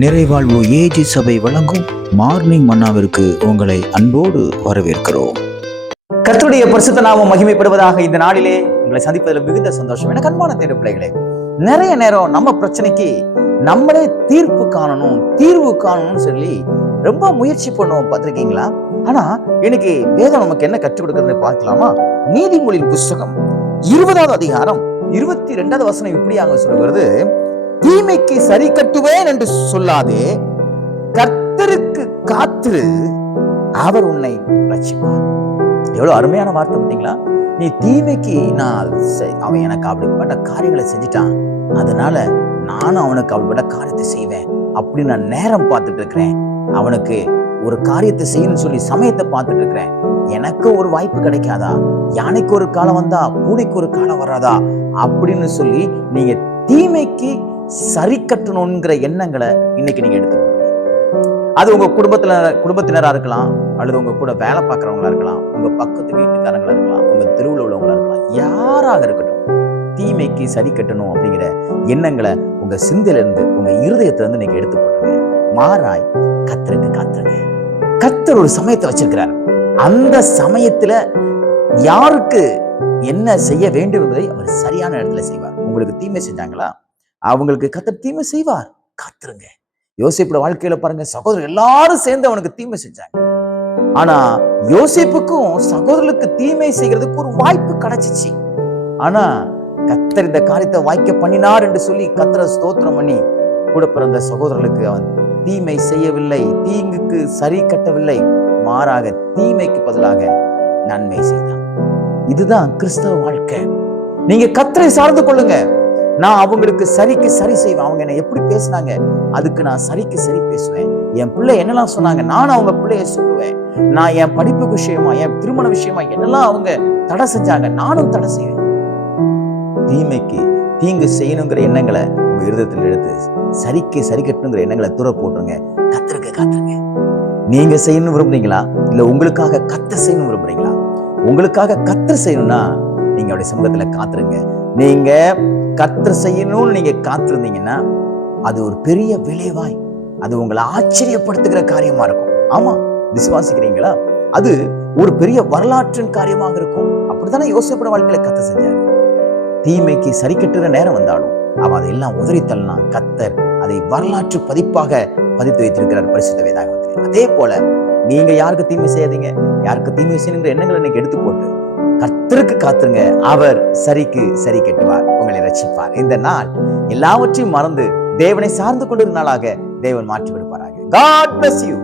நிறைவாழ்வு AG சபை வழங்கும் morning மன்னாவிற்கு உங்களை அன்போடு வரவேற்கிறோம். கர்த்தருடைய பரிசுத்த நாமம் மகிமைப்படுவதாக. இந்த நாளிலே உங்களை சந்திப்பதில் மிகுந்த சந்தோஷம். எனக்கு அன்பான தேவ பிள்ளைகளே, நிறைய நேரம் நம்ம பிரச்சனைக்கு நம்மளே தீர்வு காணணும்னு சொல்லி ரொம்ப முயற்சி பண்ணுவோம், பார்த்திருக்கீங்களா? ஆனா இன்னைக்கு வேதம் நமக்கு என்ன கற்றுக் கொடுக்கிறது பார்க்கலாமா? நீதிமொழியின் புஸ்தகம் 20வது அதிகாரம் 22வது வசனம் இப்படியாக சொல்லுகிறது: தீமைக்கு சரி கட்டுவேன் என்று சொல்லாதே, கர்த்தருக்கு காத்திரு, அவர் உன்னை ரட்சிப்பார். எவ்வளவு அருமையான வார்த்தை பார்த்தீங்களா? நீ தீமைக்கு அவன் எனக்கு அப்படிப்பட்ட காரியங்களை செஞ்சுட்டான், அதனால நானும் அவனுக்கு அப்படிப்பட்ட காரியத்தை செய்வேன் அப்படின்னு நான் நேரம் பார்த்துட்டு இருக்கிறேன். அவனுக்கு ஒரு காரியத்தை செய்யணும்னு சொல்லி சமயத்தை பார்த்துட்டு இருக்கிறேன். எனக்கு ஒரு வாய்ப்பு கிடைக்காதா? யானைக்கு ஒரு காலம் வந்தா பூனைக்கு ஒரு காலம் வராதா? அப்படின்னு சொல்லி நீங்க தீமைக்கு சரி கட்டணுங்கிற எண்ணங்களை இன்னைக்கு நீங்க எடுத்துக்கணும். அது உங்க குடும்பத்தினரா இருக்கலாம், அல்லது உங்க கூட வேலை பார்க்கறவங்களா இருக்கலாம், உங்க பக்கத்து வீட்டுக்காரங்களா இருக்கலாம், உங்க தெருவில் உள்ளவங்களா இருக்கலாம், யாராக இருக்கட்டும், தீமைக்கு சரி கட்டணும் அப்படிங்கிற எண்ணங்களை உங்க சிந்தையில இருந்து, உங்க இருதயத்துல இருந்து நீங்க எடுத்து போட்டுருங்க. மாறாய் கர்த்தருக்கு காத்துருங்க. கர்த்தர் ஒரு சமயத்தை வச்சிருக்கிறார். அந்த சமயத்துல யாருக்கு என்ன செய்ய வேண்டும் என்பதை அவர் சரியான இடத்துல செய்வார். உங்களுக்கு தீமை செஞ்சாங்களா, அவங்களுக்கு கர்த்தர் தீமை செய்வார். காத்துருங்க. யோசேப்போட வாழ்க்கையில பாருங்க, சகோதரர் எல்லாரும் சேர்ந்து அவனுக்கு தீமை செஞ்சாங்க. ஆனா யோசேப்புக்கும் சகோதரர்களுக்கு தீமை செய்யறதுக்கு ஒரு வாய்ப்பு கிடைச்சிச்சு. ஆனா கர்த்தர் இந்த காரியத்தை வாய்க்க பண்ணினார் என்று சொல்லி கர்த்தரை ஸ்தோத்திரம் பண்ணி கூட பிறந்த சகோதரர்களுக்கு அவன் தீமை செய்யவில்லை, தீங்குக்கு சரி கட்டவில்லை, மாறாக தீமைக்கு பதிலாக நன்மை செய்தான். இதுதான் கிறிஸ்தவ வாழ்க்கை. நீங்க கர்த்தரை சார்ந்து கொள்ளுங்க. நான் அவங்களுக்கு சரிக்கு சரி செய்வேன். அவங்க என்ன எப்படி பேசினாங்க, அதுக்கு நான் சரிக்கு சரி பேசுவேன். என் பிள்ளை என்னெல்லாம் சொன்னாங்க, நானும் அவங்க பிள்ளைய சொல்லுவேன். நான் என் படிப்பு விஷயமா, என் திருமண விஷயமா என்னெல்லாம் அவங்க தடை செஞ்சாங்க, நானும் தடை செய்வேன். தீமைக்கு தீங்கு செய்யணுங்கிற எண்ணங்களை உங்க இருதயத்தில் எடுத்து சரிக்கு சரி கட்டணுங்கிற எண்ணங்களை தூர போட்டுருங்க. கர்த்தருக்கு காத்துருங்க. நீங்க செய்யணும் விரும்புறீங்களா, இல்ல உங்களுக்காக கர்த்தர் செய்யணும் விரும்புறீங்களா? உங்களுக்காக கர்த்தர் செய்யணும்னா நீங்க அவருடைய சமூகத்துல காத்துருங்க. நீங்க கர்த்தர் செய்யணும்னு நீங்க காத்திருந்தீங்கன்னா அது ஒரு பெரிய விளைவாய், அது உங்களை ஆச்சரியப்படுத்துகிற காரியமா இருக்கும். ஆமா, விசுவாசிக்கிறீங்களா? அது ஒரு பெரிய வரலாற்றின் காரியமாக இருக்கும். அப்படித்தானே யோசேப்போட வாழ்க்கையில கர்த்தர் செஞ்சாரு. தீமைக்கு சரி கட்டுற நேரம் வந்தாலும் அவன் அதையெல்லாம் உதறித்தள்ளனா கர்த்தர் அதை வரலாற்று பதிப்பாக பதித்து வைத்திருக்கிறார் பரிசுத்த வேதாகமத்தில். அதே போல நீங்க யாருக்கு தீமை செய்யாதீங்க, யாருக்கு தீமை செய்யணுங்கிற எண்ணங்களை நீங்க எடுத்து போட்டு கர்த்தருக்கு காத்துருங்க. அவர் சரிக்கு சரி கட்டுவார், உங்களை ரட்சிப்பார். இந்த நாள் எல்லாவற்றையும் மறந்து தேவனை சார்ந்து கொண்டிருந்த நாளாக தேவன் மாற்றி விடுப்பாராக. God bless you.